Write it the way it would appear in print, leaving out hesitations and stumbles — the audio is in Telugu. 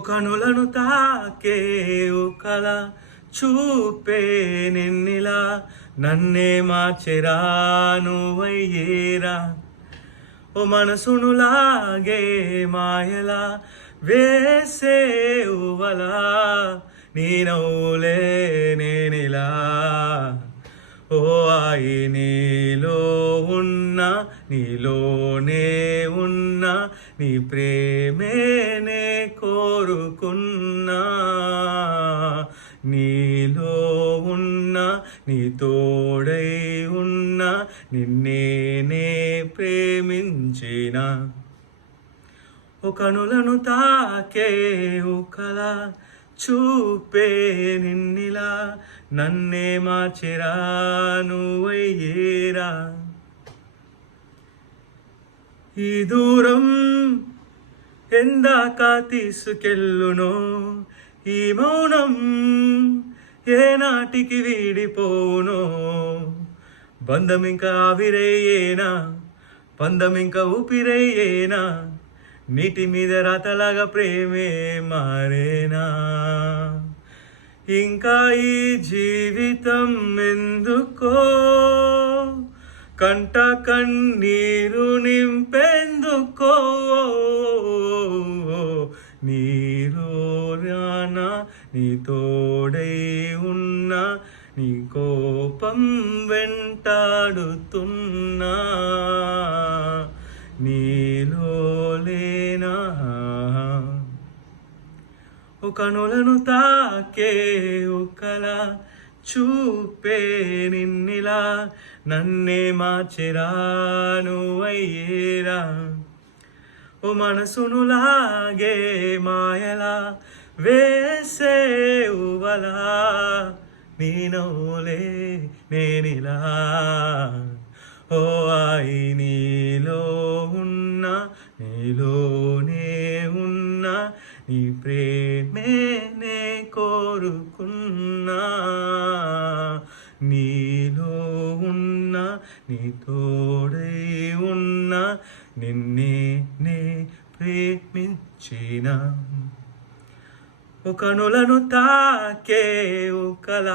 కనులను తాకే కళ చూపే నిన్నిలా నన్నే మార్చెరా నువ్వయ్యేరా ఓ మనసును లాగే మాయలా వేసే ఉవలా నీ నవ్వులే నేనిలా ఓ ఆయి నీలో ఉన్నా నీలోనే ఉన్నా నీ ప్రేమేనే కోరుకున్నా నీలో ఉన్నా నీ తోడై ఉన్నా నిన్నేనే ప్రేమించిన కనులను తాకే కళ చూపే నిన్నిలా నన్నే మార్చెరా నువ్వయ్యేరా ఈ దూరం ఎందాక తీసుకెళ్ళునో ఈ మౌనం ఏనాటికి వీడిపోనో బంధం ఇంకా ఆవిరయ్యేనా పందం ఇంకా ఊపిరయ్యేనా నీటి మీద రాతలాగా ప్రేమే మారేనా ఇంకా ఈ జీవితం ఎందుకో కంట కన్నీరు నింపెందుకో నీలో రానా నీ తోడై ఉన్నా నీ కోపం వెంటాడుతున్నా నీలో లేనా కనులను తాకే కళ చూపే నిన్నిలా నన్నే మార్చెరా నువ్వయ్యేరా ఓ మనసును లాగే మాయలా వేసే ఉవలా నీ నవ్వులే నేనిలా ఓ ఆయి నీలో ఉన్నా నీలోనే ఉన్నా నీ ప్రేమేనే కోరుకున్నా నీలో ఉన్నా నీ తోడై ఉన్నా నిన్నే ప్రేమించిన కనులను తాకే కళ